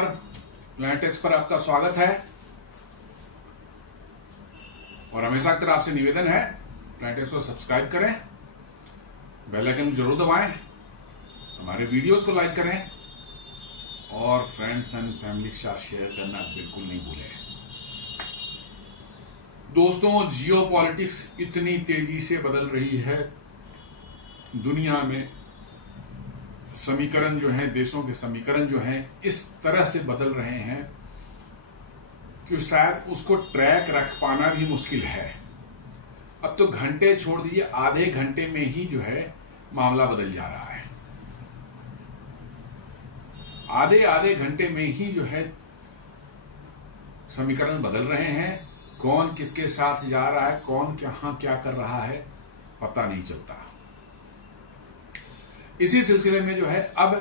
प्लैनेटेक्स पर आपका स्वागत है और हमेशा की तरह आपसे निवेदन है प्लैनेटेक्स को सब्सक्राइब करें, बेल आइकन जरूर दबाएं, हमारे वीडियोस को लाइक करें और फ्रेंड्स एंड फैमिली के साथ शेयर करना बिल्कुल नहीं भूलें। दोस्तों, जियोपॉलिटिक्स इतनी तेजी से बदल रही है, दुनिया में समीकरण जो है, देशों के समीकरण जो हैं इस तरह से बदल रहे हैं कि शायद उसको ट्रैक रख पाना भी मुश्किल है। अब तो घंटे छोड़ दीजिए, आधे घंटे में ही जो है मामला बदल जा रहा है। आधे घंटे में ही जो है समीकरण बदल रहे हैं। कौन किसके साथ जा रहा है, कौन कहां क्या कर रहा है, पता नहीं चलता। इसी सिलसिले में जो है अब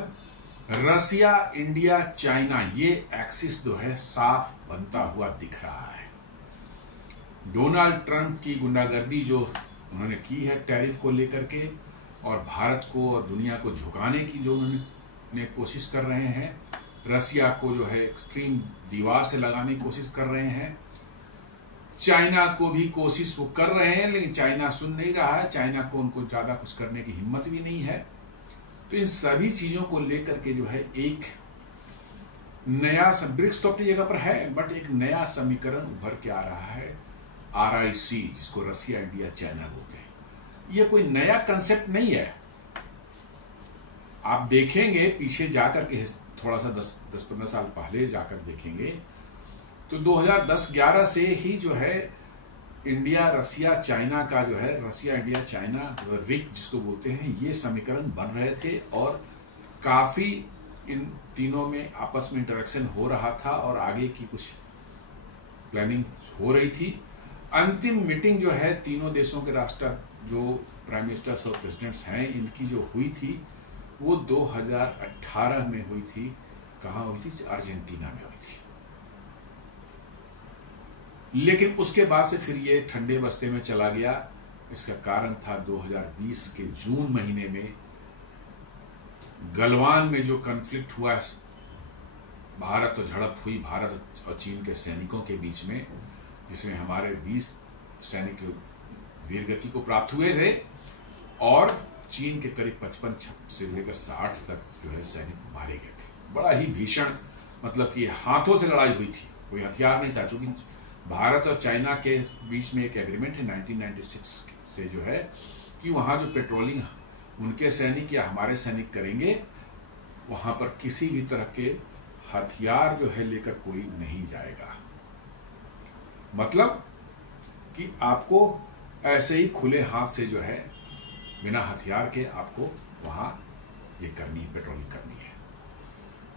रसिया, इंडिया, चाइना, ये एक्सिस जो है साफ बनता हुआ दिख रहा है। डोनाल्ड ट्रंप की गुंडागर्दी जो उन्होंने की है टैरिफ को लेकर के, और भारत को और दुनिया को झुकाने की जो उन्होंने कोशिश कर रहे हैं, रसिया को जो है एक्सट्रीम दीवार से लगाने की कोशिश कर रहे हैं, चाइना को भी कोशिश वो कर रहे हैं, लेकिन चाइना सुन नहीं रहा है। चाइना को उनको ज्यादा कुछ करने की हिम्मत भी नहीं है। तो इन सभी चीजों को लेकर के जो है एक नया ब्रिक्स तो अपनी जगह पर है, बट एक नया समीकरण उभर के आ रहा है, RIC, जिसको रसिया, इंडिया, चाइना बोलते हैं। ये कोई नया कंसेप्ट नहीं है। आप देखेंगे पीछे जाकर के, थोड़ा सा 10-15 साल पहले जाकर देखेंगे तो 2010-11 से ही जो है इंडिया, रसिया, चाइना का जो है, रसिया, इंडिया, चाइना, रिक जिसको बोलते हैं, ये समीकरण बन रहे थे और काफी इन तीनों में आपस में इंटरेक्शन हो रहा था और आगे की कुछ प्लानिंग हो रही थी। अंतिम मीटिंग जो है तीनों देशों के राष्ट्र जो प्राइम मिनिस्टर्स और प्रेसिडेंट्स हैं, इनकी जो हुई थी वो 2018 में हुई थी। कहाँ हुई थी? अर्जेंटीना में हुई थी। लेकिन उसके बाद से फिर ये ठंडे बस्ते में चला गया। इसका कारण था 2020 के जून महीने में गलवान में जो कॉन्फ्लिक्ट हुआ, भारत और झड़प हुई भारत और चीन के सैनिकों के बीच में, जिसमें हमारे 20 सैनिक वीरगति को प्राप्त हुए थे और चीन के करीब 55 से लेकर 60 तक जो है सैनिक मारे गए थे। बड़ा ही भीषण, मतलब कि हाथों से लड़ाई हुई थी, कोई हथियार नहीं था। चूंकि भारत और चाइना के बीच में एक एग्रीमेंट है 1996 से जो है कि वहां जो पेट्रोलिंग उनके सैनिक या हमारे सैनिक करेंगे, वहां पर किसी भी तरह के हथियार जो है लेकर कोई नहीं जाएगा। मतलब कि आपको ऐसे ही खुले हाथ से जो है बिना हथियार के आपको वहां ये करनी है, पेट्रोलिंग करनी है।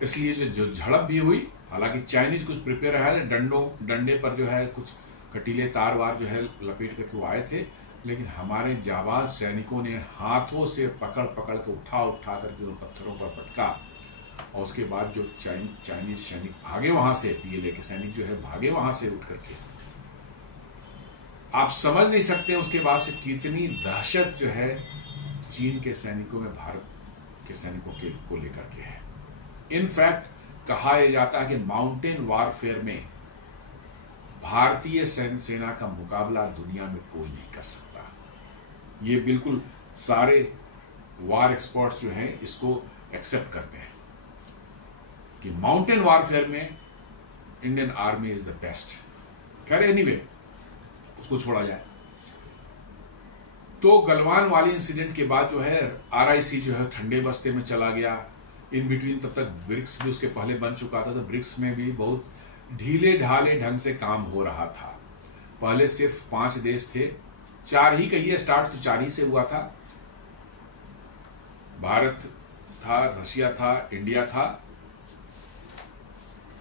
इसलिए जो झड़प भी हुई, हालांकि चाइनीज कुछ प्रिपेयर है, डंडे पर जो है कुछ कटीले तार वार जो है लपेट करके वो आए थे, लेकिन हमारे जाबाज सैनिकों ने हाथों से पकड़ के उठा करके उन पत्थरों पर पटका, और उसके बाद जो चाइनीज सैनिक भागे वहां से, पीएलए के सैनिक जो है भागे वहां से उठ करके। आप समझ नहीं सकते उसके बाद से कितनी दहशत जो है चीन के सैनिकों में भारत के सैनिकों को लेकर के है। इनफैक्ट कहा यह जाता है कि माउंटेन वारफेयर में भारतीय सेना का मुकाबला दुनिया में कोई नहीं कर सकता। ये बिल्कुल सारे वार एक्सपर्ट्स जो हैं इसको एक्सेप्ट करते हैं कि माउंटेन वारफेयर में Indian army is the best. खैर एनीवे, उसको छोड़ा जाए। तो गलवान वाली इंसिडेंट के बाद जो है RIC जो है ठंडे बस्ते में चला गया। इन बिटवीन तब तक ब्रिक्स भी उसके पहले बन चुका था, तो ब्रिक्स में भी बहुत ढीले ढाले ढंग से काम हो रहा था। पहले सिर्फ 5 देश थे, 4 ही कहिए, स्टार्ट तो 4 ही से हुआ था। भारत था, रसिया था, इंडिया था,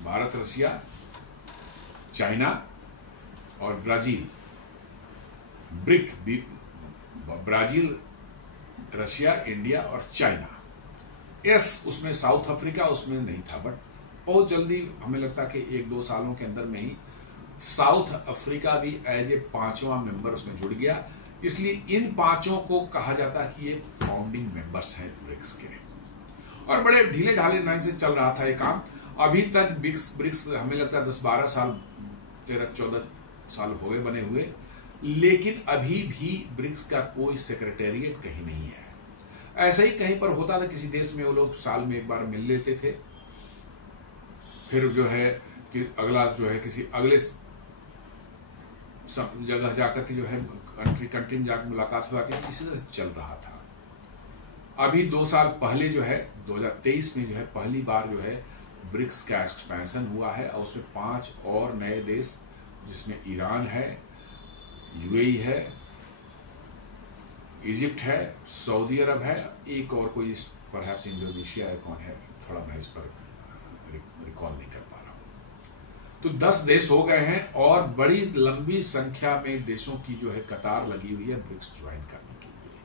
भारत, रसिया, चाइना और Brazil. Brick, Brazil, Russia, India और चाइना। उसमें साउथ अफ्रीका उसमें नहीं था, बट बहुत जल्दी हमें लगता कि 1-2 सालों के अंदर में ही साउथ अफ्रीका भी एज ए 5वां मेंबर उसमें जुड़ गया। इसलिए इन 5 को कहा जाता है कि ये फाउंडिंग मेंबर्स हैं ब्रिक्स के। और बड़े ढीले ढाले ढंग से चल रहा था ये काम। अभी तक ब्रिक्स हमें लगता है 10-12 साल 13-14 साल हो गए बने हुए, लेकिन अभी भी ब्रिक्स का कोई सेक्रेटेरिएट कहीं नहीं है। ऐसे ही कहीं पर होता था किसी देश में, वो लोग साल में एक बार मिल लेते थे, फिर जो है कि अगला जो है किसी अगले जगह जाकर के जो है कंट्री में जाकर मुलाकात हो जाती है। इसी तरह चल रहा था। अभी 2 साल पहले जो है 2023 में जो है पहली बार जो है ब्रिक्स का एक्सपेंशन हुआ है, और उसमें 5 और नए देश, जिसमें ईरान है, यूएई है, इजिप्ट है, सऊदी अरब है, एक और कोई परहैप्स इंडोनेशिया है, कौन है, थोड़ा मैं इस पर रिकॉल नहीं कर पा रहा हूं। तो 10 देश हो गए हैं, और बड़ी लंबी संख्या में देशों की जो है कतार लगी हुई है ब्रिक्स ज्वाइन करने के लिए,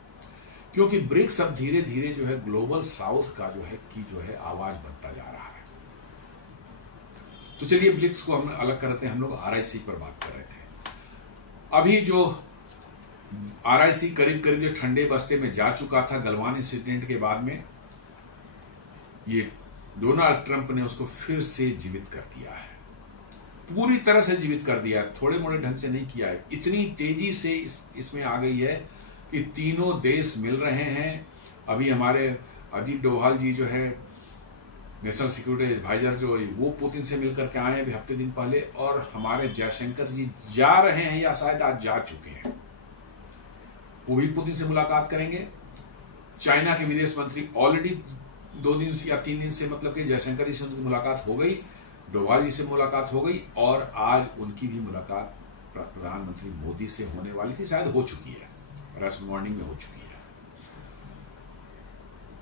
क्योंकि ब्रिक्स अब धीरे धीरे जो है ग्लोबल साउथ का जो है आवाज बनता जा रहा है। तो चलिए ब्रिक्स को हम अलग करते हैं। हम लोग आरआईसी पर बात कर रहे थे। अभी जो आरआईसी करीब करीब जो ठंडे बस्ते में जा चुका था गलवान इंसिडेंट के बाद में, ये डोनाल्ड ट्रंप ने उसको फिर से जीवित कर दिया है, पूरी तरह से जीवित कर दिया है, थोड़े मोड़े ढंग से नहीं किया है। इतनी तेजी से इसमें आ गई है कि तीनों देश मिल रहे हैं। अभी हमारे अजीत डोभाल जी जो है नेशनल सिक्योरिटी एडवाइजर, जो वो पुतिन से मिलकर के आए अभी हफ्ते दिन पहले, और हमारे जयशंकर जी जा रहे हैं या शायद आज जा चुके हैं, वो भी पुतिन से मुलाकात करेंगे। चाइना के विदेश मंत्री ऑलरेडी 2 दिन से या 3 दिन से, मतलब कि जयशंकर जी से उनकी मुलाकात हो गई, डोभाल जी से मुलाकात हो गई, और आज उनकी भी मुलाकात प्रधानमंत्री मोदी से होने वाली थी, शायद हो चुकी है, मॉर्निंग में हो चुकी है।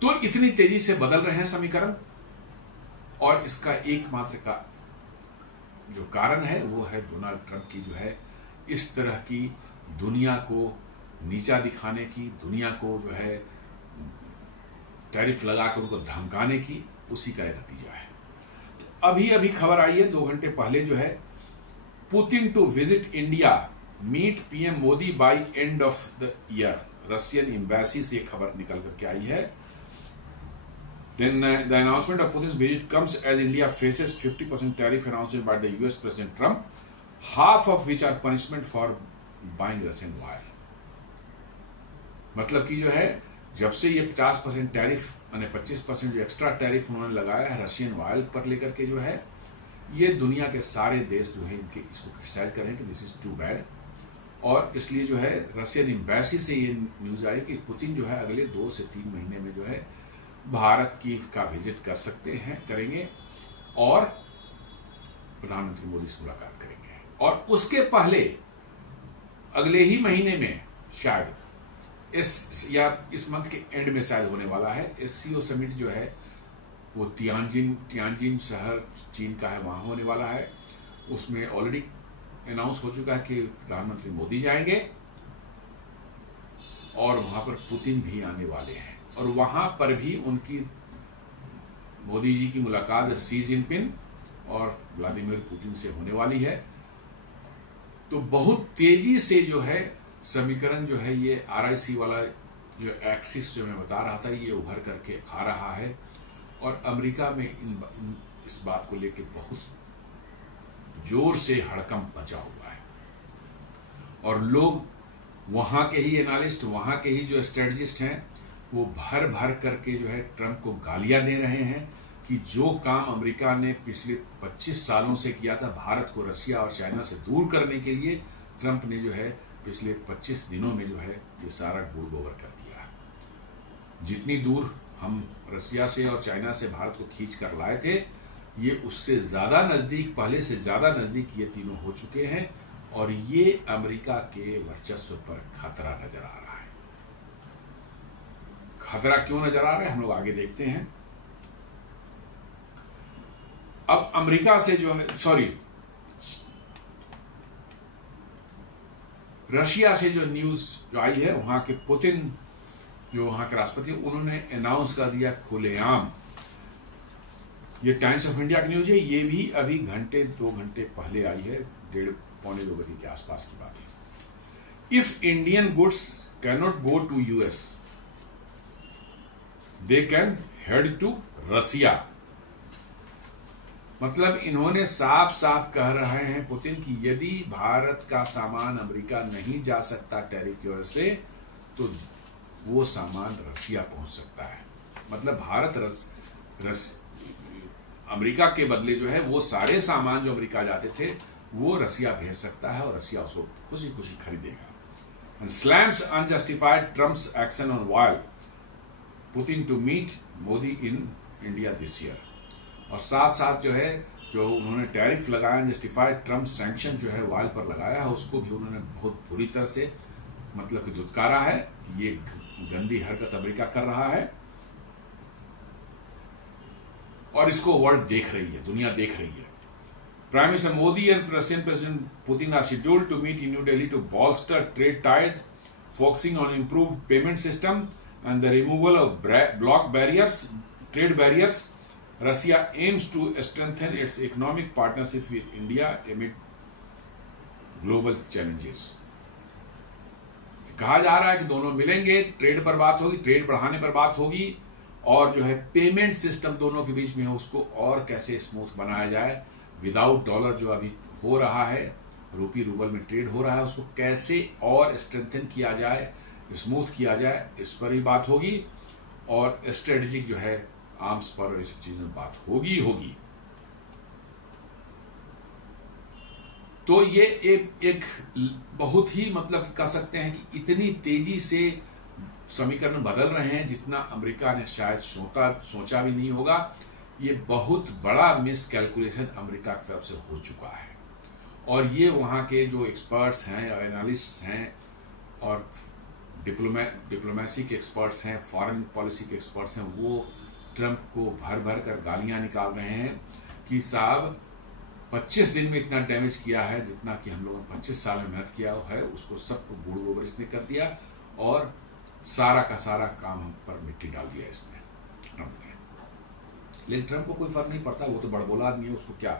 तो इतनी तेजी से बदल रहे हैं समीकरण, और इसका एकमात्र का जो कारण है वो है डोनाल्ड ट्रंप की जो है इस तरह की दुनिया को नीचा दिखाने की, दुनिया को जो है टैरिफ लगाकर उनको धमकाने की, उसी का नतीजा है। अभी अभी खबर आई है 2 घंटे पहले जो है, Putin to visit India, meet PM Modi by end of the year, Russian embassy से खबर निकल करके आई है। Then the announcement of Putin's visit comes as India faces 50% tariff announced by the US President Trump, half of which are punishment for buying Russian oil. मतलब कि जो है जब से ये 50% टैरिफ यानी 25% जो एक्स्ट्रा टैरिफ उन्होंने लगाया है रशियन ऑयल पर लेकर के जो है, ये दुनिया के सारे देश जो है इनके इसको क्रिटिसाइज कर रहे हैं कि दिस इज टू बैड। और इसलिए जो है रशियन एम्बेसी से ये न्यूज आई कि पुतिन जो है अगले 2 से 3 महीने में जो है भारत का विजिट कर सकते हैं, करेंगे, और प्रधानमंत्री मोदी से मुलाकात करेंगे। और उसके पहले अगले ही महीने में शायद इस मंथ के एंड में शायद होने वाला है SCO समिट जो है, वो तियानजिन शहर चीन का है, वहां होने वाला है। उसमें ऑलरेडी अनाउंस हो चुका है कि प्रधानमंत्री मोदी जाएंगे, और वहां पर पुतिन भी आने वाले हैं, और वहां पर भी उनकी मोदी जी की मुलाकात शी जिनपिंग और व्लादिमीर पुतिन से होने वाली है। तो बहुत तेजी से जो है समीकरण जो है ये आरआईसी वाला जो एक्सिस जो मैं बता रहा था, ये उभर करके आ रहा है, और अमेरिका में इस बात को लेकर बहुत जोर से हड़कंप मचा हुआ है, और लोग वहां के ही एनालिस्ट, वहां के ही जो स्ट्रेटजिस्ट हैं, वो भर भर करके जो है ट्रंप को गालियां दे रहे हैं कि जो काम अमेरिका ने पिछले 25 सालों से किया था भारत को रशिया और चाइना से दूर करने के लिए, ट्रंप ने जो है पिछले 25 दिनों में जो है ये सारा गुड़ गोबर कर दिया। जितनी दूर हम रशिया से और चाइना से भारत को खींच कर लाए थे, ये उससे ज्यादा नजदीक, पहले से ज्यादा नजदीक ये तीनों हो चुके हैं, और ये अमेरिका के वर्चस्व पर खतरा नजर आ रहा है। खतरा क्यों नजर आ रहा है हम लोग आगे देखते हैं। अब अमेरिका से जो है, रशिया से जो न्यूज जो आई है, वहां के पुतिन जो वहां के राष्ट्रपति, उन्होंने अनाउंस कर दिया खुलेआम, ये टाइम्स ऑफ इंडिया की न्यूज है, ये भी अभी 2 घंटे पहले आई है, 1:30-2 बजे के आसपास की बात है। If Indian goods can not go to US, they can head to Russia. मतलब इन्होंने साफ साफ कह रहे हैं पुतिन कि यदि भारत का सामान अमेरिका नहीं जा सकता टैरिफ की वजह से, तो वो सामान रसिया पहुंच सकता है। मतलब भारत अमेरिका के बदले जो है वो सारे सामान जो अमेरिका जाते थे वो रसिया भेज सकता है और रसिया उसको खुशी खुशी खरीदेगा। And slams unjustified Trump's action on while Putin to meet Modi in India this year. और साथ साथ जो है जो उन्होंने टैरिफ लगाया, जस्टिफाइड ट्रम्प सैंक्शन जो है वायल पर लगाया है, उसको भी उन्होंने बहुत बुरी तरह से मतलब कि दुत्कारा है कि ये गंदी हरकत अमेरिका कर रहा है और इसको वर्ल्ड देख रही है, दुनिया देख रही है। Prime minister Modi and Russian president Putin are scheduled to meet in New Delhi to bolster trade ties, focusing on improved payment system and the removal of block barriers, trade barriers. Russia aims to strengthen its economic partnership with India amid global challenges. कहा जा रहा है कि दोनों मिलेंगे, trade पर बात होगी, ट्रेड बढ़ाने पर बात होगी और जो है पेमेंट सिस्टम दोनों के बीच में है उसको और कैसे स्मूथ बनाया जाए। विदाउट डॉलर जो अभी हो रहा है, रूपी रूबल में ट्रेड हो रहा है, उसको कैसे और स्ट्रेंथन किया जाए, स्मूथ किया जाए, इस पर ही बात होगी। और स्ट्रेटेजिक जो है आर्म्स पर इस चीज में बात होगी। तो ये एक बहुत ही मतलब कह सकते हैं कि इतनी तेजी से समीकरण बदल रहे हैं जितना अमेरिका ने शायद सोचा भी नहीं होगा। ये बहुत बड़ा मिस कैलकुलेशन अमेरिका की तरफ से हो चुका है और ये वहां के जो एक्सपर्ट्स हैं, एनालिस्ट हैं और डिप्लोमेसी के एक्सपर्ट्स हैं, फॉरेन पॉलिसी के एक्सपर्ट्स हैं, वो ट्रंप को भर भर कर गालियां निकाल रहे हैं कि साहब 25 दिन में इतना डैमेज किया है जितना कि हम लोगों ने 25 साल में मेहनत किया है, उसको सबको बूढ़ गोबर इसने कर दिया और सारा का सारा काम हम पर मिट्टी डाल दिया इसने, ट्रंप ने। लेकिन ट्रंप को कोई फर्क नहीं पड़ता, वो तो बड़बोला आदमी है, उसको क्या।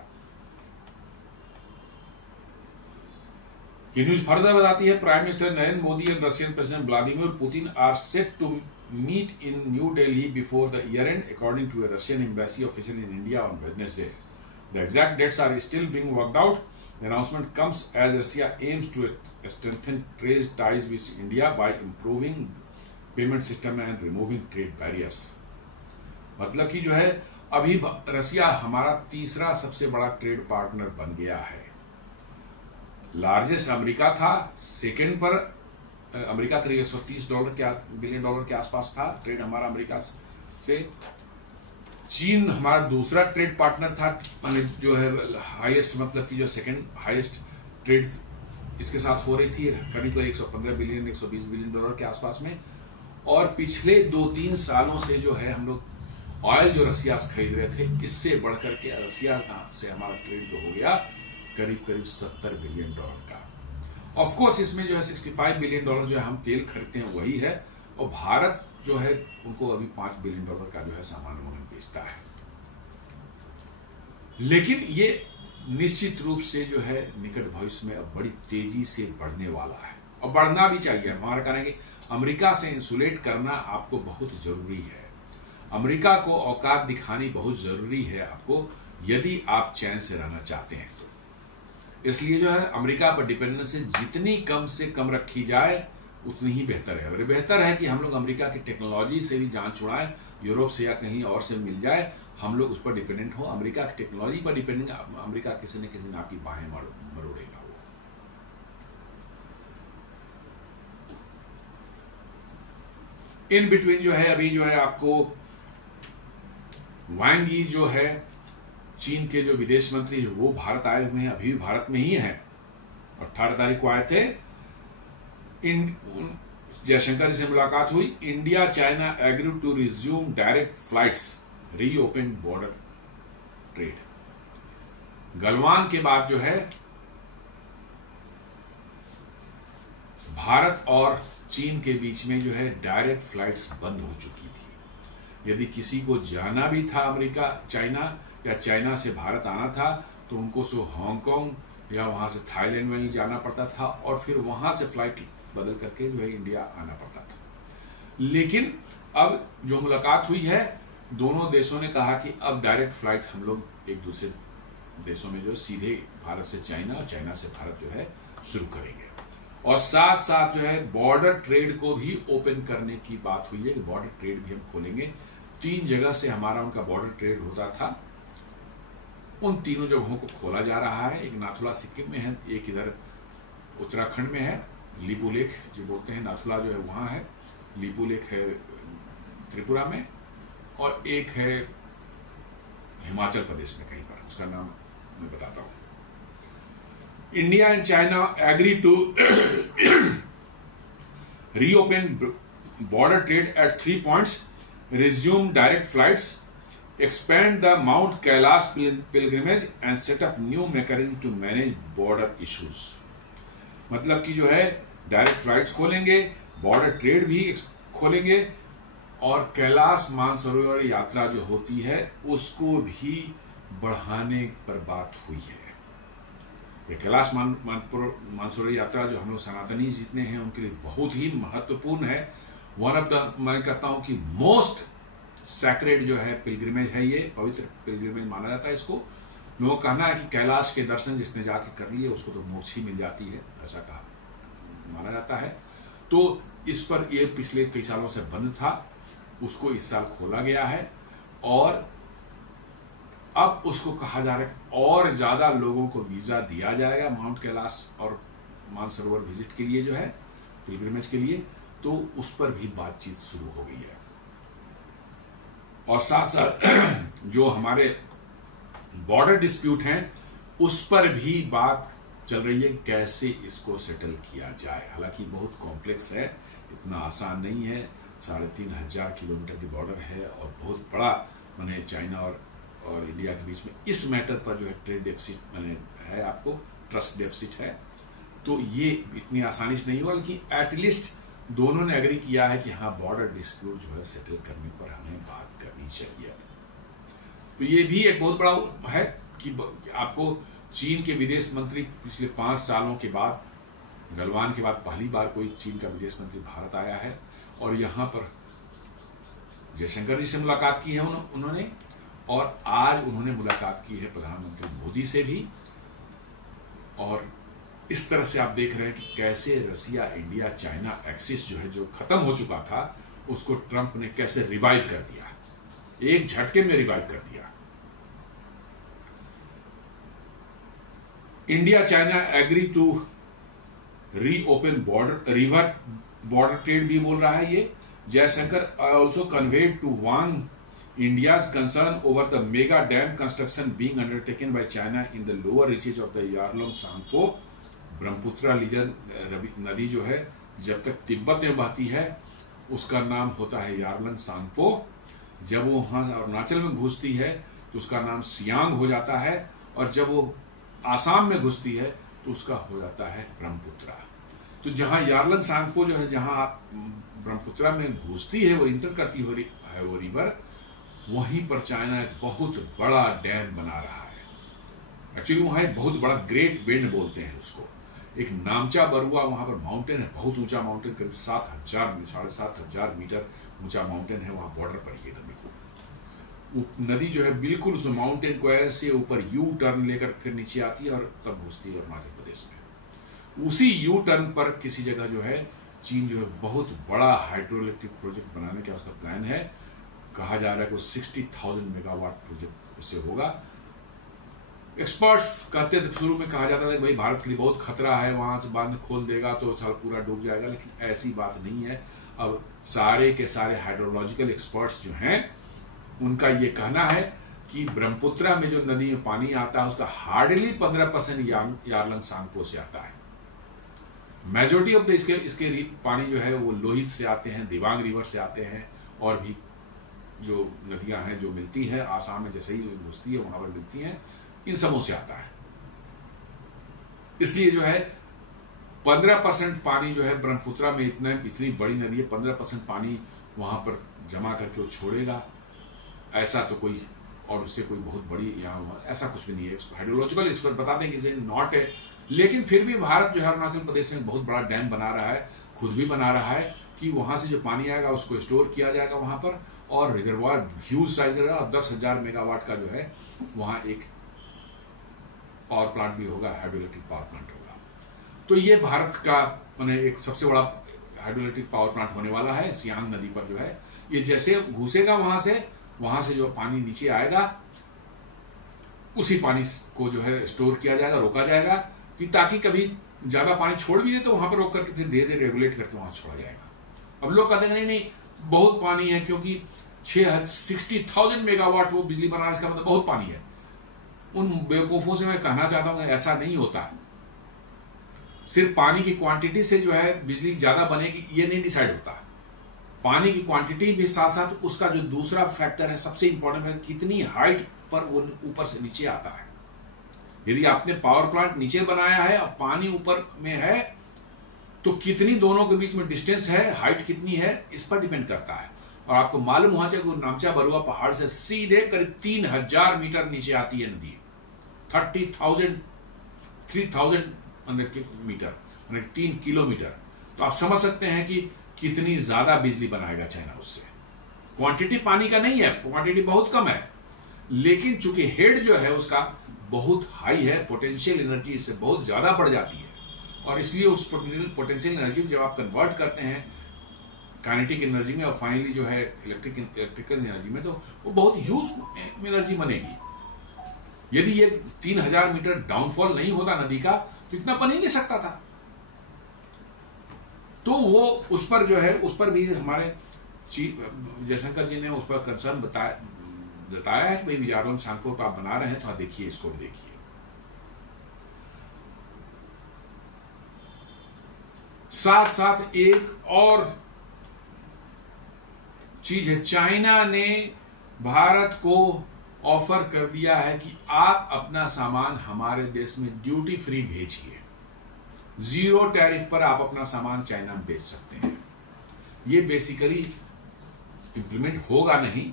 ये न्यूज फर्दर बताती है prime minister Narendra Modi and Russian president Vladimir Putin are set to meet in New Delhi before the year end, according to a Russian embassy official in India on Wednesday. The exact dates are still being worked out. The announcement comes as Russia aims to strengthen trade ties with India by improving payment system and removing trade barriers. मतलब कि जो है अभी रसिया हमारा तीसरा सबसे बड़ा trade partner बन गया है। लार्जेस्ट अमेरिका था, सेकेंड पर अमेरिका करीब $130 बिलियन के आसपास था ट्रेड हमारा अमेरिका से। चीन हमारा दूसरा ट्रेड पार्टनर था, जो है हाईएस्ट मतलब कि जो सेकंड हाईएस्ट ट्रेड इसके साथ हो रही थी करीब $115 बिलियन $120 बिलियन के आसपास में। और पिछले 2-3 सालों से जो है हम लोग ऑयल जो रसिया से खरीद रहे थे, इससे बढ़कर के रसिया से हमारा ट्रेड जो हो गया करीब $70 बिलियन का। ऑफ कोर्स इसमें जो है $65 बिलियन जो है हम तेल खरीदते हैं वही है, और भारत जो है उनको अभी $5 बिलियन का जो है सामान वगैरह बेचता है। लेकिन ये निश्चित रूप से जो है निकट भविष्य में अब बड़ी तेजी से बढ़ने वाला है और बढ़ना भी चाहिए। हमारा कहना है कि अमेरिका से इंसुलेट करना आपको बहुत जरूरी है, अमेरिका को औकात दिखानी बहुत जरूरी है आपको, यदि आप चैन से रहना चाहते हैं। इसलिए जो है अमेरिका पर डिपेंडेंसी जितनी कम से कम रखी जाए उतनी ही बेहतर है। अगर बेहतर है कि हम लोग अमेरिका की टेक्नोलॉजी से भी जान छुड़ाएं, यूरोप से या कहीं और से मिल जाए, हम लोग उस पर डिपेंडेंट हो, अमेरिका की टेक्नोलॉजी पर डिपेंडेंट, अमेरिका किसी न किसी दिन आपकी बाहें मरोड़ेगा वो। इन बिटवीन जो है अभी जो है आपको वांग यी जो है चीन के जो विदेश मंत्री है वो भारत आए हुए हैं, अभी भी भारत में ही हैं। 18 तारीख को आए थे। जयशंकर जी से मुलाकात हुई। India China agree to resume direct flights, reopen border trade. Galwan के बाद जो है भारत और चीन के बीच में जो है डायरेक्ट फ्लाइट्स बंद हो चुकी थी। यदि किसी को जाना भी था अमेरिका चाइना या चाइना से भारत आना था तो उनको सो हांगकांग या वहां से थाईलैंड में जाना पड़ता था और फिर वहां से फ्लाइट बदल करके जो है इंडिया आना पड़ता था। लेकिन अब जो मुलाकात हुई है दोनों देशों ने कहा कि अब डायरेक्ट फ्लाइट हम लोग एक दूसरे देशों में जो सीधे भारत से चाइना और चाइना से भारत जो है शुरू करेंगे। और साथ साथ जो है बॉर्डर ट्रेड को भी ओपन करने की बात हुई है कि बॉर्डर ट्रेड भी हम खोलेंगे। 3 जगह से हमारा उनका बॉर्डर ट्रेड होता था, उन तीनों जगहों को खोला जा रहा है। एक नाथुला सिक्किम में है, एक इधर उत्तराखंड में है, लिपुलेख जो बोलते हैं, नाथुला जो है वहाँ है, लिपुलेख है त्रिपुरा में, और एक है हिमाचल प्रदेश में कहीं पर, उसका नाम मैं बताता हूँ। India and China agree to reopen border trade at 3 points, resume direct flights, expand the Mount Kailash pilgrimage and set up new mechanism to manage border issues। मतलब कि जो है डायरेक्ट फ्लाइट्स खोलेंगे, बॉर्डर ट्रेड भी खोलेंगे, और कैलाश मानसरोवर यात्रा जो होती है उसको भी बढ़ाने पर बात हुई है। ये कैलाश मानसरोवर यात्रा जो हम लोग सनातनी जितने हैं उनके लिए बहुत ही महत्वपूर्ण है। वन ऑफ द, मैं कहता हूं कि मोस्ट सैक्रेड जो है पिलग्रिमेज है, ये पवित्र पिलग्रिमेज माना जाता है इसको। लोगों का कहना है कि कैलाश के दर्शन जिसने जाके कर लिए उसको तो मोक्ष ही मिल जाती है, ऐसा कहा माना जाता है। तो इस पर ये पिछले कई सालों से बंद था, उसको इस साल खोला गया है, और अब उसको कहा जा रहा है और ज्यादा लोगों को वीजा दिया जाएगा माउंट कैलाश और मानसरोवर विजिट के लिए जो है पिलग्रिमेज के लिए, तो उस पर भी बातचीत शुरू हो गई है। और साथ साथ जो हमारे बॉर्डर डिस्प्यूट हैं उस पर भी बात चल रही है कैसे इसको सेटल किया जाए। हालांकि बहुत कॉम्प्लेक्स है, इतना आसान नहीं है। 3500 किलोमीटर की बॉर्डर है और बहुत बड़ा माने चाइना और इंडिया के बीच में इस मैटर पर जो है ट्रेड डेफिसिट माने है, आपको ट्रस्ट डेफिसिट है, तो ये इतनी आसानी से नहीं हुआ। लेकिन एटलीस्ट दोनों ने एग्री किया है कि हाँ बॉर्डर डिस्प्यूट जो है सेटल करने पर हमें बात करनी चाहिए। तो ये भी एक बहुत बड़ा है कि आपको चीन के विदेश मंत्री पिछले 5 सालों के बाद, गलवान के बाद पहली बार कोई चीन का विदेश मंत्री भारत आया है, और यहां पर जयशंकर जी से मुलाकात की है उन्होंने, और आज उन्होंने मुलाकात की है प्रधानमंत्री मोदी से भी। और इस तरह से आप देख रहे हैं कि कैसे रसिया इंडिया चाइना एक्सिस जो है, जो खत्म हो चुका था, उसको ट्रंप ने कैसे रिवाइव कर दिया, एक झटके में रिवाइव कर दिया। India China agree to reopen border trade भी बोल रहा है ये। Jaishankar also conveyed to warn India's concern over the mega dam construction being undertaken by China in the lower reaches of the Yarlung Tsangpo Brahmaputra नदी जो है जब तक तिब्बत में बहती है उसका नाम होता है यारलंग सांगपो। जब वो वहां से अरुणाचल में घुसती है तो उसका नाम सियांग हो जाता है, और जब वो आसाम में घुसती है तो उसका हो जाता है ब्रह्मपुत्र। तो जहां यारलंग सांगपो जो है, जहां ब्रह्मपुत्र में घुसती है, वो इंटर करती है वो रिवर, वहीं पर चाइना एक बहुत बड़ा डैम बना रहा है। एक्चुअली वहां एक बहुत बड़ा ग्रेट बेंड बोलते हैं उसको, एक नामचा बरुआ वहां पर माउंटेन है, बहुत ऊंचा माउंटेन, करीब 7,500 मीटर ऊंचा माउंटेन है वहां बॉर्डर पर ही। बिल्कुल नदी जो है बिल्कुल उस माउंटेन को ऐसे ऊपर यू टर्न लेकर फिर नीचे आती है और तब घुसती है अरुणाचल प्रदेश में। उसी यू टर्न पर किसी जगह जो है चीन जो है बहुत बड़ा हाइड्रो इलेक्ट्रिक प्रोजेक्ट बनाने का उसका प्लान है। कहा जा रहा है कि 60,000 मेगावाट प्रोजेक्ट उससे होगा। एक्सपर्ट्स कहते थे, शुरू में कहा जाता था कि भाई भारत के लिए बहुत खतरा है, वहां से बांध खोल देगा तो साल पूरा डूब जाएगा, लेकिन ऐसी बात नहीं है। अब सारे के सारे हाइड्रोलॉजिकल एक्सपर्ट्स जो हैं उनका ये कहना है कि ब्रह्मपुत्र में जो नदी में पानी आता है उसका हार्डली 15% यारलंग सांगपो से आता है। मेजोरिटी ऑफ द इसके पानी जो है वो लोहित से आते हैं, दिबांग रिवर से आते हैं, और भी जो नदियां हैं जो मिलती है आसाम में, जैसे ही घुसती है वहां पर मिलती हैं, इन सबों से आता है। इसलिए जो है 15% पानी जो है ब्रह्मपुत्र में, इतनी बड़ी नदी है, 15% पानी वहां पर जमा करके वो छोड़ेगा, ऐसा तो कोई, और उससे कोई बहुत बड़ी यहाँ ऐसा कुछ भी नहीं है। हाइड्रोलॉजिकल एक्सपर्ट बताते हैं कि नॉट है, लेकिन फिर भी भारत जो है अरुणाचल प्रदेश में बहुत बड़ा डैम बना रहा है, खुद भी बना रहा है कि वहां से जो पानी आएगा उसको स्टोर किया जाएगा वहां पर, और रिजर्वायर ह्यूज साइज का 10,000 मेगावाट का जो है वहां एक पावर प्लांट भी होगा, हाइड्रो इलेक्ट्रिक पावर प्लांट होगा। तो ये भारत का माने एक सबसे बड़ा हाइड्रो इलेक्ट्रिक पावर प्लांट होने वाला है सियांग नदी पर जो है। ये जैसे घुसेगा वहां से जो पानी नीचे आएगा उसी पानी को जो है स्टोर किया जाएगा, रोका जाएगा कि ताकि कभी ज्यादा पानी छोड़ भी दे तो वहां पर रोक करके फिर धीरे धीरे रेगुलेट करके वहां छोड़ा जाएगा। अब लोग कहते हैं नहीं बहुत पानी है, क्योंकि 60,000 मेगावाट वो बिजली बनाने का मतलब बहुत पानी है। उन बेवकूफों से मैं कहना चाहता हूं कि ऐसा नहीं होता। सिर्फ पानी की क्वांटिटी से जो है बिजली ज्यादा बनेगी ये नहीं डिसाइड होता। पानी की क्वांटिटी भी साथ साथ उसका जो दूसरा फैक्टर है सबसे इंपॉर्टेंट है, कितनी हाइट पर वो ऊपर से नीचे आता है। यदि आपने पावर प्लांट नीचे बनाया है और पानी ऊपर में है तो कितनी दोनों के बीच में डिस्टेंस है, हाइट कितनी है, इस पर डिपेंड करता है। और आपको मालूम होना चाहिए नामचा बरुआ पहाड़ से सीधे करीब 3,000 मीटर नीचे आती है नदी। 3,000 मीटर 3 किलोमीटर। तो आप समझ सकते हैं कि कितनी ज्यादा बिजली बनाएगा चाइना उससे। क्वांटिटी पानी का नहीं है, क्वांटिटी बहुत कम है, लेकिन चूंकि हेड जो है उसका बहुत हाई है, पोटेंशियल एनर्जी इससे बहुत ज्यादा बढ़ जाती है। और इसलिए उस पोटेंशियल एनर्जी को जब आप कन्वर्ट करते हैं काइनेटिक एनर्जी में और फाइनली जो है इलेक्ट्रिकल एनर्जी में, तो वो बहुत ह्यूज एनर्जी बनेगी। यदि ये 3,000 मीटर डाउनफॉल नहीं होता नदी का तो इतना बन ही नहीं सकता था। तो वो उस पर जो है उस पर भी हमारे जयशंकर जी ने उस पर कंसर्न जताया है कि भाई विजारवंश सांगपुर पर आप बना रहे हैं तो आप देखिए, इसको भी देखिए। साथ साथ एक और चीज है, चाइना ने भारत को ऑफर कर दिया है कि आप अपना सामान हमारे देश में ड्यूटी फ्री भेजिए, 0 टैरिफ पर आप अपना सामान चाइना में बेच सकते हैं। ये बेसिकली इंप्लीमेंट होगा नहीं,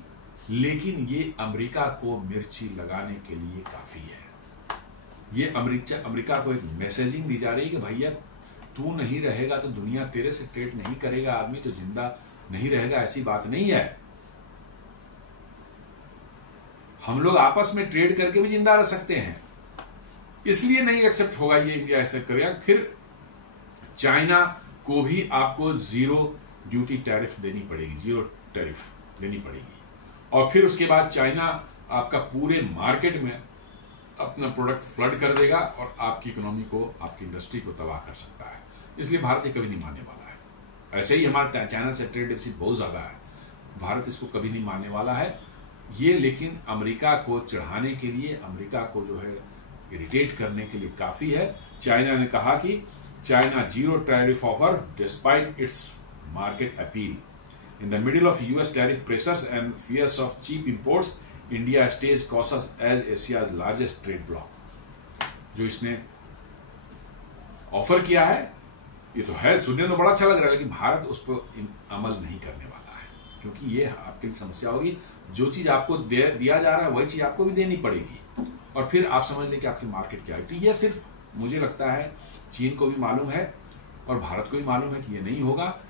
लेकिन ये अमेरिका को मिर्ची लगाने के लिए काफी है। ये अमेरिका को एक मैसेजिंग दी जा रही है कि भैया तू नहीं रहेगा तो दुनिया तेरे से ट्रेड नहीं करेगा, आदमी तो जिंदा नहीं रहेगा, ऐसी बात नहीं है। हम लोग आपस में ट्रेड करके भी जिंदा रह सकते हैं, इसलिए नहीं एक्सेप्ट होगा ये इंडिया एक्सेप्ट करेगा। फिर चाइना को भी आपको 0 ड्यूटी टैरिफ देनी पड़ेगी, 0 टैरिफ देनी पड़ेगी। और फिर उसके बाद चाइना आपका पूरे मार्केट में अपना प्रोडक्ट फ्लड कर देगा और आपकी इकोनॉमी को, आपकी इंडस्ट्री को तबाह कर सकता है। इसलिए भारत ये कभी नहीं मानने वाला है। ऐसे ही हमारा चाइना से ट्रेड डेफिसिट बहुत ज्यादा है, भारत इसको कभी नहीं मानने वाला है ये। लेकिन अमेरिका को चढ़ाने के लिए, अमेरिका को जो है इरिटेट करने के लिए काफी है। चाइना ने कहा कि China 0 tariff offer despite its market appeal in the middle of US tariff pressures and fears of cheap imports, India stays cautious as Asia's largest trade bloc। जो इसने ऑफर किया है ये तो है, सुनने में बड़ा अच्छा लग रहा है, लेकिन भारत उस पर अमल नहीं करने वाला है, क्योंकि ये आपके लिए समस्या होगी। जो चीज आपको दिया जा रहा है वही चीज आपको भी देनी पड़ेगी, और फिर आप समझ लें कि आपकी मार्केट क्या है। तो ये सिर्फ मुझे लगता है चीन को भी मालूम है और भारत को भी मालूम है कि ये नहीं होगा।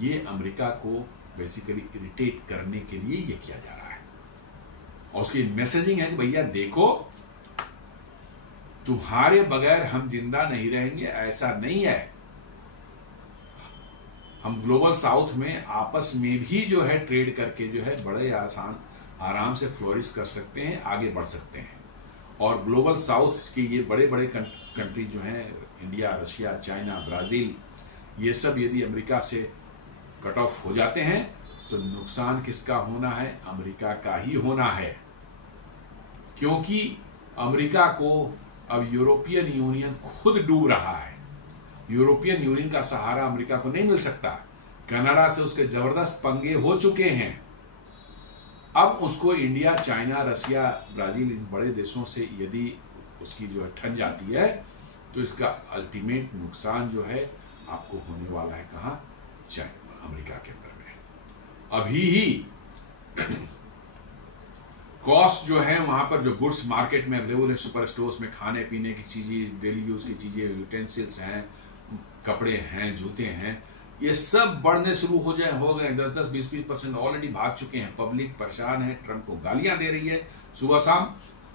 ये अमेरिका को बेसिकली इरिटेट करने के लिए ये किया जा रहा है, और उसकी मैसेजिंग है कि भैया देखो तुम्हारे बगैर हम जिंदा नहीं रहेंगे, ऐसा नहीं है। हम ग्लोबल साउथ में आपस में भी जो है ट्रेड करके जो है बड़े आराम से फ्लोरिश कर सकते हैं, आगे बढ़ सकते हैं। और ग्लोबल साउथ के ये बड़े बड़े कंट्री जो हैं, इंडिया, रशिया, चाइना, ब्राजील, ये सब यदि अमेरिका से कट ऑफ हो जाते हैं तो नुकसान किसका होना है? अमेरिका का ही होना है, क्योंकि अमेरिका को अब यूरोपियन यूनियन खुद डूब रहा है। यूरोपियन यूनियन का सहारा अमेरिका को नहीं मिल सकता। कनाडा से उसके जबरदस्त पंगे हो चुके हैं। अब उसको इंडिया, चाइना, रशिया, ब्राजील, इन बड़े देशों से यदि उसकी जो है ठन जाती है तो इसका अल्टीमेट नुकसान जो है आपको होने वाला है कहां? चाइना, अमेरिका के अंदर में। अभी ही कॉस्ट जो है वहां पर, जो गुड्स मार्केट में अवेलेबल है, सुपर स्टोर्स में खाने पीने की चीजें, डेली यूज की चीजें, यूटेंसिल्स हैं, कपड़े हैं, जूते हैं, ये सब बढ़ने शुरू हो गए। 10-10, 20-20% ऑलरेडी भाग चुके हैं। पब्लिक परेशान है, ट्रंप को गालियां दे रही है सुबह शाम,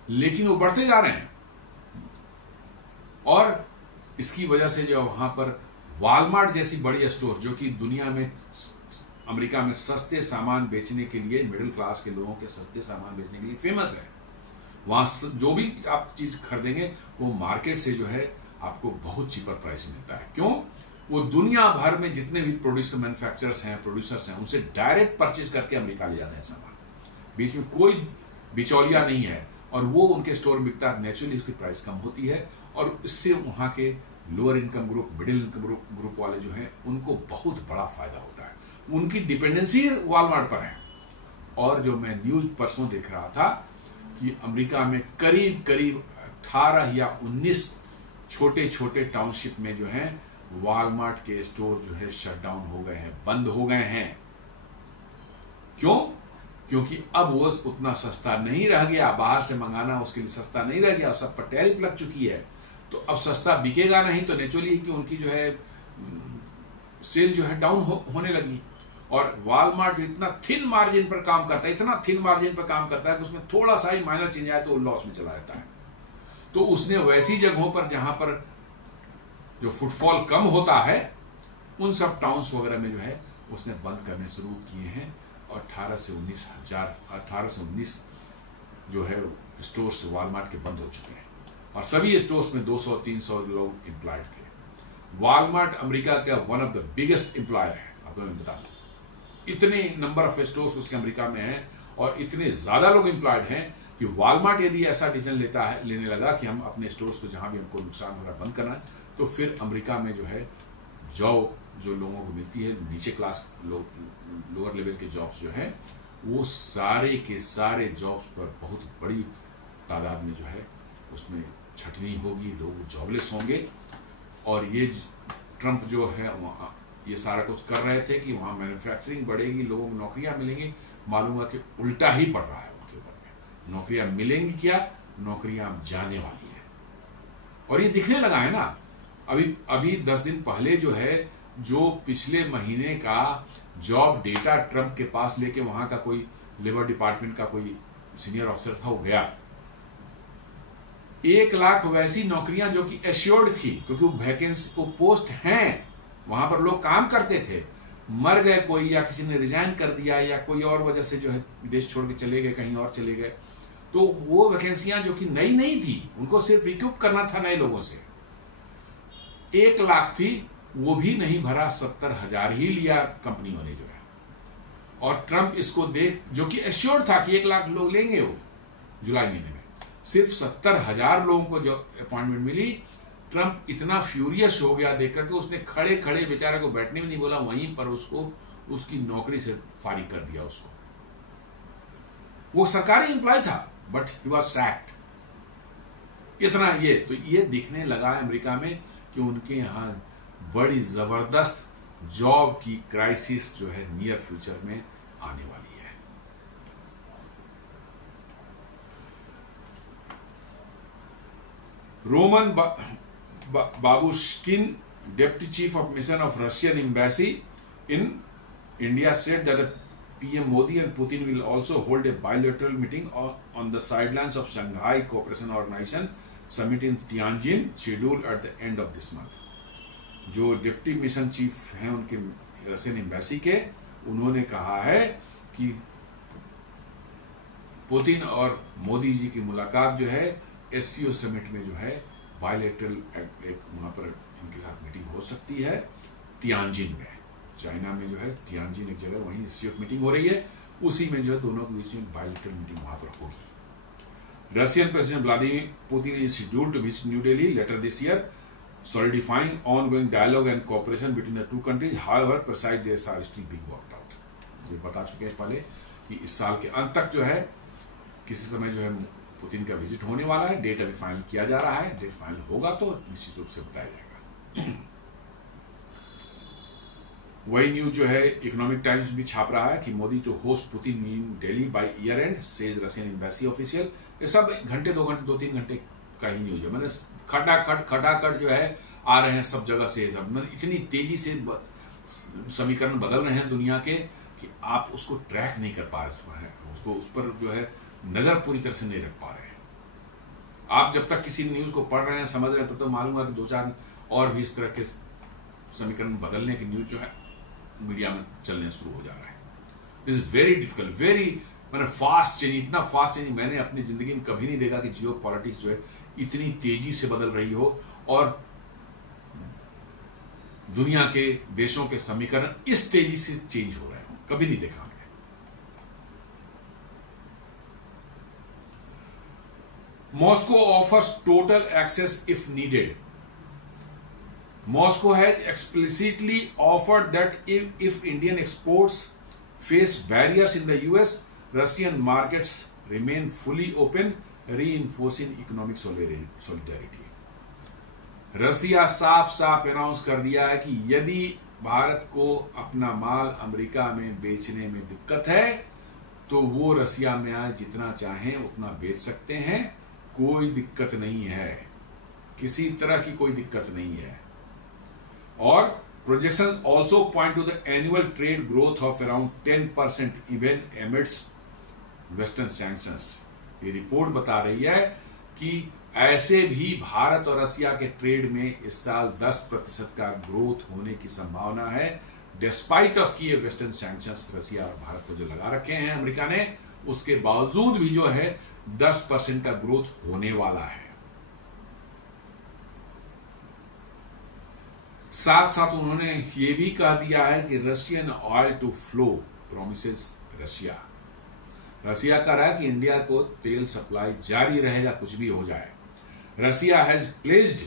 लेकिन वो बढ़ते जा रहे हैं। इसकी वजह से जो वहां पर वॉलमार्ट जैसी बड़ी स्टोर, जो कि दुनिया में, अमेरिका में सस्ते सामान बेचने के लिए, मिडिल क्लास के लोगों के सस्ते सामान बेचने के लिए फेमस है, वहां जो भी आप चीज खरीदेंगे वो मार्केट से जो है आपको बहुत चीपर प्राइस मिलता है। क्यों? वो दुनिया भर में जितने भी मैन्युफैक्चरर्स हैं, प्रोड्यूसर्स हैं, उनसे डायरेक्ट परचेज करके अमेरिका ले जाते हैं सामान, बीच में कोई बिचौलिया नहीं है, और वो उनके स्टोर में बिकता है। नेचुरली उसकी प्राइस कम होती है, और इससे वहां के lower income group, middle income group वाले जो हैं उनको बहुत बड़ा फायदा होता है। उनकी डिपेंडेंसी वॉलमार्ट पर है। और जो मैं न्यूज परसों देख रहा था कि अमेरिका में करीब करीब 18 या 19 छोटे छोटे टाउनशिप में जो है वॉलमार्ट के स्टोर जो है शटडाउन हो गए हैं, बंद हो गए हैं। क्यों? क्योंकि अब वो उतना सस्ता नहीं रह गया, बाहर से मंगाना उसके लिए सस्ता नहीं रह गया, सब पर टैरिफ लग चुकी है, तो अब सस्ता बिकेगा नहीं, तो नेचुरली कि उनकी जो है सेल जो है डाउन होने लगी। और वॉलमार्ट इतना थिन मार्जिन पर काम करता है, इतना थिन मार्जिन पर काम करता है कि उसमें थोड़ा सा ही माइनर चेंज आए तो लॉस में चला जाता है। तो उसने वैसी जगहों पर जहां पर जो फुटफॉल कम होता है, उन सब टाउन्स वगैरह में जो है उसने बंद करने शुरू किए हैं, और 18 से 19 जो है स्टोर्स वॉलमार्ट के बंद हो चुके हैं, और सभी स्टोर्स में 200-300 लोग एम्प्लॉयड थे। वॉलमार्ट अमेरिका का one of the biggest employer है, आपको मैं बता दूं। इतने नंबर ऑफ स्टोर्स उसके अमेरिका में हैं, और इतने ज्यादा लोग एम्प्लॉयड हैं कि वॉलमार्ट यदि ऐसा डिसीजन लेने लगा कि हम अपने स्टोर्स को जहां भी हमको नुकसान हो रहा है बंद करना है, तो फिर अमेरिका में जो है जॉब जो लोगों को मिलती है, नीचे क्लास लोअर लेवल के जॉब्स जो है, वो सारे के सारे जॉब्स पर बहुत बड़ी तादाद में जो है उसमें छटनी होगी, लोग जॉबलेस होंगे। और ये ट्रंप जो है ये सारा कुछ कर रहे थे कि वहां मैन्युफैक्चरिंग बढ़ेगी, लोगों को नौकरियां मिलेंगी, मालूम है कि उल्टा ही पड़ रहा है उनके ऊपर में। नौकरियां मिलेंगी क्या? नौकरियां जाने वाली है, और ये दिखने लगा है ना। अभी 10 दिन पहले जो है, जो पिछले महीने का जॉब डेटा ट्रंप के पास लेके वहां का कोई लेबर डिपार्टमेंट का कोई सीनियर ऑफिसर था, वो गया, 1 लाख वैसी नौकरियां जो कि एश्योर्ड थी, क्योंकि वो वैकेंसी, वो पोस्ट हैं, वहां पर लोग काम करते थे, मर गए कोई, या किसी ने रिजाइन कर दिया, या कोई और वजह से जो है देश छोड़ के चले गए, कहीं और चले गए, तो वो वैकेंसियां जो कि नई नहीं थी, उनको सिर्फ रिक्रूट करना था नए लोगों से, 1 लाख थी, वो भी नहीं भरा, 70,000 ही लिया कंपनियों ने जो है। और ट्रंप इसको देख, जो कि एश्योर्ड था कि 1 लाख लोग लेंगे वो जुलाई महीने में, सिर्फ 70,000 लोगों को जो अपॉइंटमेंट मिली। ट्रंप इतना फ्यूरियस हो गया देखकर के उसने खड़े खड़े बेचारे को बैठने में नहीं बोला, वहीं पर उसको उसकी नौकरी से फारिग कर दिया उसको। वो सरकारी एम्प्लॉय था, बट ही वाज सैक्ड। इतना ये तो ये दिखने लगा है अमेरिका में कि उनके यहां बड़ी जबरदस्त जॉब की क्राइसिस जो है नियर फ्यूचर में आने वाली है। Roman Babushkin, Deputy Chief of Mission of Russian Embassy in India, said that PM Modi and Putin will also hold a bilateral meeting on the sidelines of Shanghai Cooperation Organization Summit in Tianjin, scheduled at the end of this month. जो deputy mission chief हैं उनके Russian embassy के, उन्होंने कहा है कि Putin और मोदी जी की मुलाकात जो है एससीओ समिट में जो है बायलैटरल एक वहां पर इनके साथ मीटिंग हो सकती है तियानजिन में, चाइना में जो है तियानजिन एक जगह, वहीं एससीओ मीटिंग हो रही है, उसी में जो है दोनों के बीच में बायलैटरल मीटिंग वहां पर होगी। Russian president Vladimir Putin is scheduled to visit New Delhi later this year, solidifying ongoing dialogue and cooperation between the two countries. However, precise dates are still being worked out. ये बता चुके हैं पहले कि इस साल के अंत तक जो है किसी समय जो है पुतिन का विजिट होने वाला है, डेट अभी फाइनल किया जा रहा है, डेट फाइनल होगा तो निश्चित रूप से बताया जाएगा। वही न्यूज जो है इकोनॉमिक टाइम्स भी छाप रहा है कि Modi to host Putin in Delhi by year end, says Russian embassy official. ये सब घंटे 2-3 घंटे का ही न्यूज है, मैंने खटाखट जो है आ रहे हैं सब जगह से, सब इतनी तेजी से समीकरण बदल रहे हैं दुनिया के कि आप उसको ट्रैक नहीं कर पा रहे हैं, उसको उस पर जो है नजर पूरी तरह से नहीं रख पा रहे हैं। आप जब तक किसी न्यूज को पढ़ रहे हैं, समझ रहे हैं, तब तो मालूम है कि 2-4 और भी इस तरह के समीकरण बदलने की न्यूज जो है मीडिया में चलने शुरू हो जा रहा है। It is very difficult, very मैंने फास्ट चेंज, इतना फास्ट चेंज मैंने अपनी जिंदगी में कभी नहीं देखा कि जियो पॉलिटिक्स जो है इतनी तेजी से बदल रही हो और दुनिया के देशों के समीकरण इस तेजी से चेंज हो रहे हो, कभी नहीं देखा हमने। Moscow offers total access if needed. Moscow has explicitly offered that if Indian exports face barriers in the US, Russian markets remain fully open, reinforcing economic solidarity. रसिया साफ साफ अनाउंस कर दिया है कि यदि भारत को अपना माल अमेरिका में बेचने में दिक्कत है तो वो रसिया में आए, जितना चाहें उतना बेच सकते हैं, कोई दिक्कत नहीं है, किसी तरह की कोई दिक्कत नहीं है। और projection also point two the annual trade growth of around 10% even amidst western sanctions. ये रिपोर्ट बता रही है कि ऐसे भी भारत और रसिया के ट्रेड में इस साल 10% का ग्रोथ होने की संभावना है, डिस्पाइट ऑफ कि ये वेस्टर्न सैंक्शंस रसिया और भारत को जो लगा रखे हैं अमेरिका ने, उसके बावजूद भी जो है 10% का ग्रोथ होने वाला है। साथ साथ उन्होंने ये भी कह दिया है कि Russian oil to flow promises Russia. Russia कह रहा है कि इंडिया को तेल सप्लाई जारी रहेगा, कुछ भी हो जाए। Russia has placed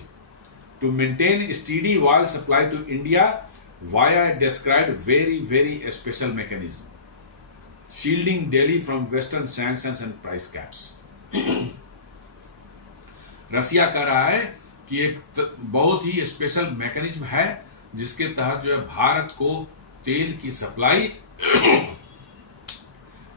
to maintain steady oil supply to India via described very very special mechanism, shielding Delhi from western sanctions and price caps. Russia कह रहा है कि एक बहुत ही स्पेशल मैकेनिज्म है जिसके तहत जो है भारत को तेल की सप्लाई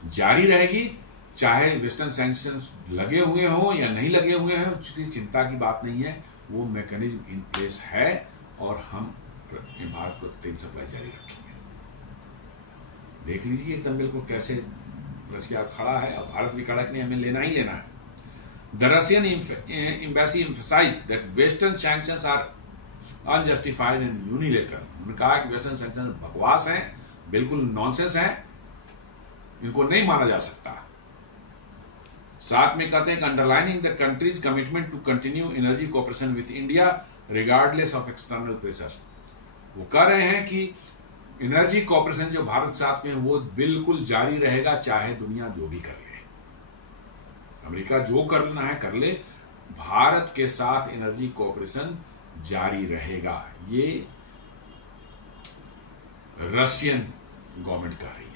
जारी रहेगी, चाहे वेस्टर्न सैंक्शंस लगे हुए हो या नहीं लगे हुए हैं, उसकी चिंता की बात नहीं है। वो मैकेनिज्म इन प्लेस है और हम भारत को तेल सप्लाई जारी रखेंगे। देख लीजिए एकदम बिल्कुल कैसे रशिया खड़ा है और भारत भी खड़ा है कि नहीं, हमें लेना ही लेना है। The Russian embassy emphasized that Western sanctions are unjustified and unilateral. उन्होंने कहा कि वेस्टर्न सैंक्शन बकवास हैं, बिल्कुल नॉनसेंस हैं, इनको नहीं माना जा सकता। साथ में कहते हैं कि underlining the country's commitment to continue energy cooperation with India regardless of external pressures. वो कह रहे हैं कि एनर्जी कोऑपरेशन जो भारत के साथ में वो बिल्कुल जारी रहेगा, चाहे दुनिया जो भी कर ले, अमेरिका जो करना है कर ले, भारत के साथ एनर्जी कोऑपरेशन जारी रहेगा। ये रशियन गवर्नमेंट कह रही है।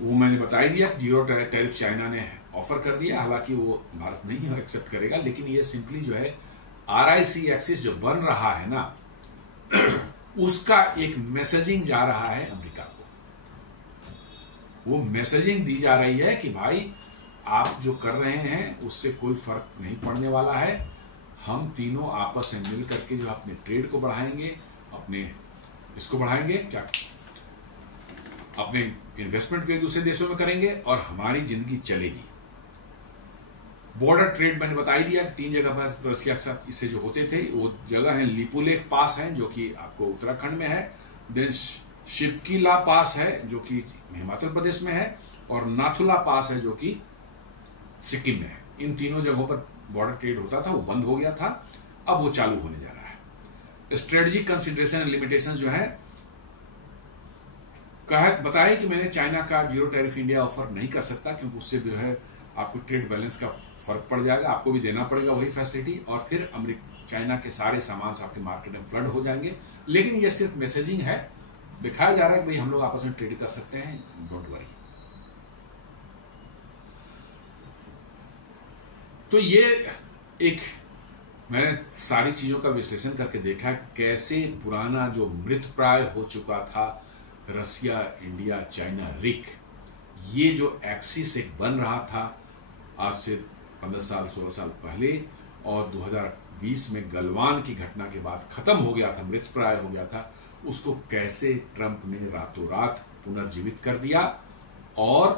वो मैंने बता ही दिया कि 0 टैरिफ चाइना ने ऑफर कर दिया, हालांकि वो भारत नहीं एक्सेप्ट करेगा, लेकिन ये सिंपली जो है RIC एक्सिस जो बन रहा है ना उसका एक मैसेजिंग जा रहा है अमेरिका को। वो मैसेजिंग दी जा रही है कि भाई आप जो कर रहे हैं उससे कोई फर्क नहीं पड़ने वाला है, हम तीनों आपस में मिल करके जो अपने ट्रेड को बढ़ाएंगे, अपने इसको बढ़ाएंगे, क्या अपने इन्वेस्टमेंट को एक दूसरे देशों में करेंगे और हमारी जिंदगी चलेगी। बॉर्डर ट्रेड मैंने बता ही दिया कि 3 जगह पर रसिया के साथ इससे जो होते थे, वो जगह है लिपुलेख पास है जो कि आपको उत्तराखंड में है, देन शिपकीला पास है जो कि हिमाचल प्रदेश में है, और नाथुला पास है जो कि सिक्किम में है। इन तीनों जगहों पर बॉर्डर ट्रेड होता था, वो बंद हो गया था, अब वो चालू होने जा रहा है। स्ट्रेटेजिक कंसिडरेशन एंड लिमिटेशन जो है बताया कि मैंने चाइना का 0 टैरिफ इंडिया ऑफर नहीं कर सकता, क्योंकि उससे जो है आपको ट्रेड बैलेंस का फर्क पड़ जाएगा, आपको भी देना पड़ेगा वही फैसिलिटी, और फिर चाइना के सारे सामान आपके मार्केट में फ्लड हो जाएंगे। लेकिन ये सिर्फ मैसेजिंग है, दिखाया जा रहा है कि भाई हम लोग आपस में ट्रेड कर सकते हैं, डोंट वरी। तो ये एक मैंने सारी चीजों का विश्लेषण करके देखा कैसे पुराना जो मृत प्राय हो चुका था रसिया इंडिया चाइना रिक, ये जो एक्सिस एक बन रहा था आज से 15 साल 16 साल पहले, और 2020 में गलवान की घटना के बाद खत्म हो गया था, मृत प्राय हो गया था, उसको कैसे ट्रंप ने रातों रात पुनर्जीवित कर दिया और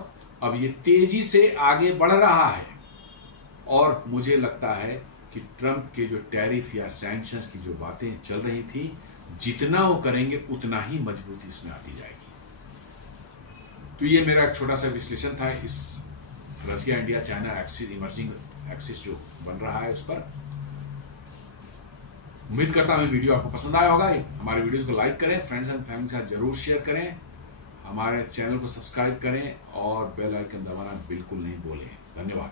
अब ये तेजी से आगे बढ़ रहा है और मुझे लगता है कि ट्रंप के जो टैरिफ या सैंक्शंस की जो बातें चल रही थी, जितना वो करेंगे उतना ही मजबूती इसमें आती जाएगी। तो ये मेरा एक छोटा सा विश्लेषण था इस Russia India China axis, emerging axis जो बन रहा है उस पर। उम्मीद करता हूं वीडियो आपको पसंद आया होगा। हमारे वीडियोस को लाइक करें, फ्रेंड्स एंड फैमिली के साथ जरूर शेयर करें, हमारे चैनल को सब्सक्राइब करें और बेल आइकन दबाना बिल्कुल नहीं भूलें। धन्यवाद।